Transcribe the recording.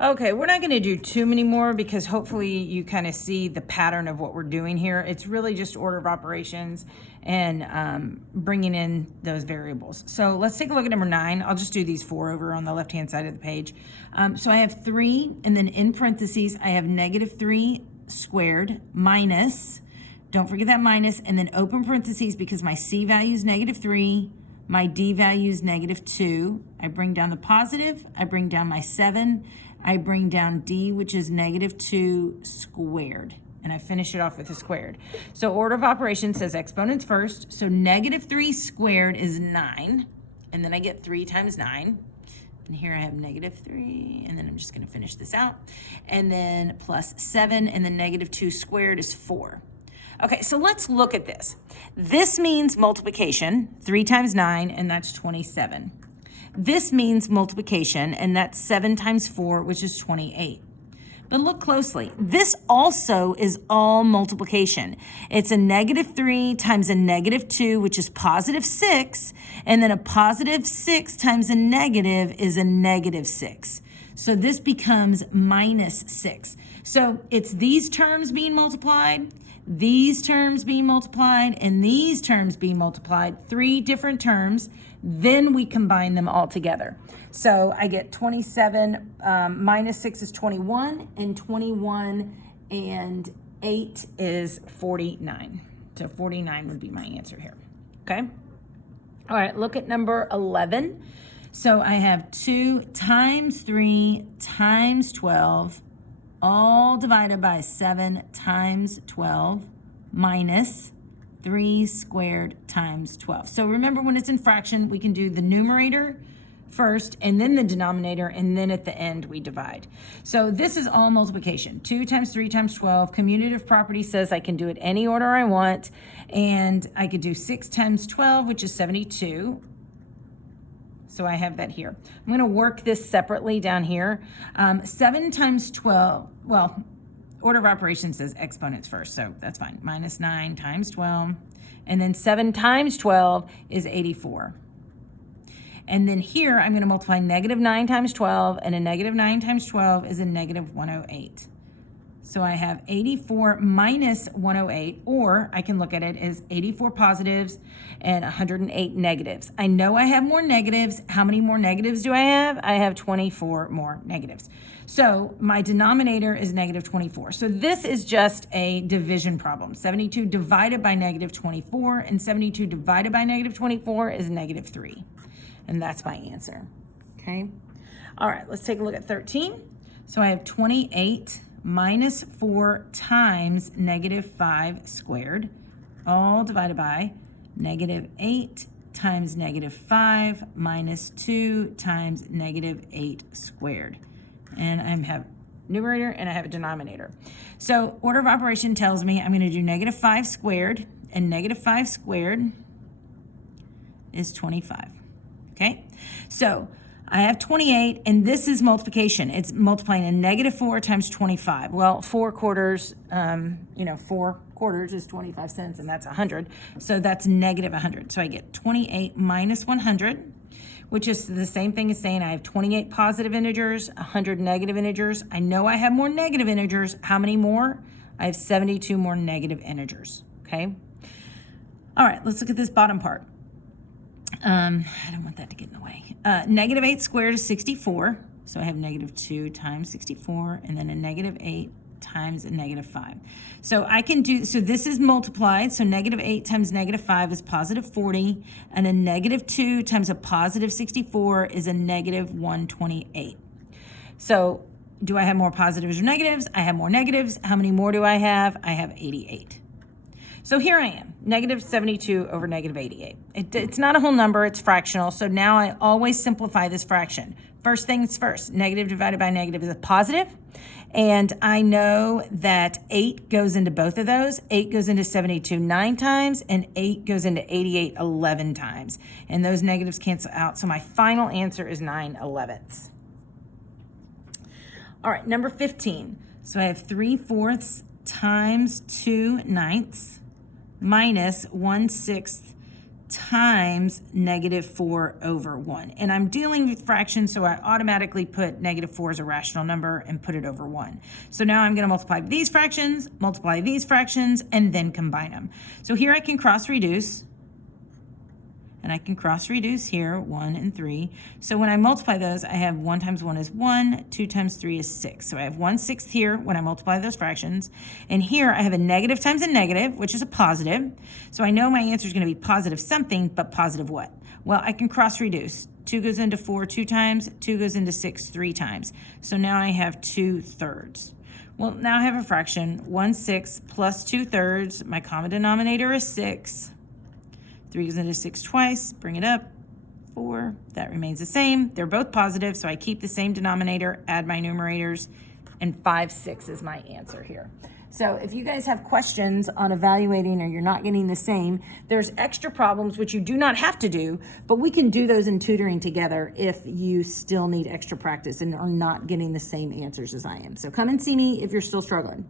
Okay, we're not going to do too many more because hopefully you kind of see the pattern of what we're doing here. It's really just order of operations and bringing in those variables. So let's take a look at number 9. I'll just do these 4 over on the left-hand side of the page. So I have 3, and then in parentheses, I have -3 squared minus, don't forget that minus, and then open parentheses because my C value is -3, my D value is -2. I bring down the positive, I bring down my 7, I bring down D, which is -2 squared, and I finish it off with a squared. So order of operations says exponents first, so -3 squared is 9, and then I get 3 times 9, and here I have -3, and then I'm just gonna finish this out, and then plus 7, and then -2 squared is 4. Okay, so let's look at this. This means multiplication, 3 times 9, and that's 27. This means multiplication, and that's 7 times 4, which is 28. But look closely. This also is all multiplication. It's a -3 times a -2, which is +6, and then a +6 times a negative is a -6. So this becomes -6. So it's these terms being multiplied, these terms being multiplied, and these terms being multiplied, 3 different terms, then we combine them all together. So I get 27 minus 6 is 21, and 21 and 8 is 49. So 49 would be my answer here, okay? All right, look at number 11. So I have 2 times 3 times 12, all divided by 7 times 12 minus 3 squared times 12. So remember, when it's in fraction, we can do the numerator first and then the denominator, and then at the end we divide. So this is all multiplication. 2 times 3 times 12. Commutative property says I can do it any order I want, and I could do 6 times 12, which is 72. So I have that here. I'm going to work this separately down here. 7 times 12, well, order of operations says exponents first, so that's fine. -9 times 12. And then 7 times 12 is 84. And then here, I'm going to multiply -9 times 12, and a -9 times 12 is a -108. So I have 84 minus 108, or I can look at it as 84 positives and 108 negatives. I know I have more negatives. How many more negatives do I have? I have 24 more negatives. So my denominator is -24. So this is just a division problem. 72 divided by -24, and 72 divided by -24 is -3. And that's my answer, okay? All right, let's take a look at 13. So I have 28 minus 4 times -5 squared, all divided by -8 times -5 minus 2 times -8 squared. And I have numerator and I have a denominator. So order of operation tells me I'm going to do -5 squared, and -5 squared is 25. Okay, so I have 28, and this is multiplication. It's multiplying a -4 times 25. Well, 4 quarters, 4 quarters is 25 cents, and that's 100. So that's -100. So I get 28 minus 100, which is the same thing as saying I have 28 positive integers, 100 negative integers. I know I have more negative integers. How many more? I have 72 more negative integers, okay? All right, let's look at this bottom part. I don't want that to get in the way. -8 squared is 64. So I have -2 times 64, and then a -8 times a -5. So I can do, so this is multiplied. So -8 times -5 is +40, and a -2 times a +64 is a -128. So do I have more positives or negatives? I have more negatives. How many more do I have? I have 88. So here I am, -72 over -88. It's not a whole number, it's fractional. So now I always simplify this fraction. First things first, negative divided by negative is a positive. And I know that 8 goes into both of those. 8 goes into 72 9 times, and 8 goes into 88 11 times. And those negatives cancel out. So my final answer is 9/11. All right, number 15. So I have 3/4 times 2/9 minus 1/6 times -4 over 1. And I'm dealing with fractions, so I automatically put -4 as a rational number and put it over 1. So now I'm going to multiply these fractions, and then combine them. So here I can cross-reduce, and I can cross-reduce here, 1 and 3. So when I multiply those, I have 1 times 1 is 1, 2 times 3 is 6. So I have 1/6 here when I multiply those fractions. And here I have a negative times a negative, which is a positive. So I know my answer is going to be positive something, but positive what? Well, I can cross-reduce. 2 goes into 4 2 times, 2 goes into 6 3 times. So now I have 2/3. Well, now I have a fraction, 1/6 plus 2/3. My common denominator is 6. 3 goes into 6 twice, bring it up, 4, that remains the same. They're both positive, so I keep the same denominator, add my numerators, and 5/6 is my answer here. So if you guys have questions on evaluating or you're not getting the same, there's extra problems which you do not have to do, but we can do those in tutoring together if you still need extra practice and are not getting the same answers as I am. So come and see me if you're still struggling.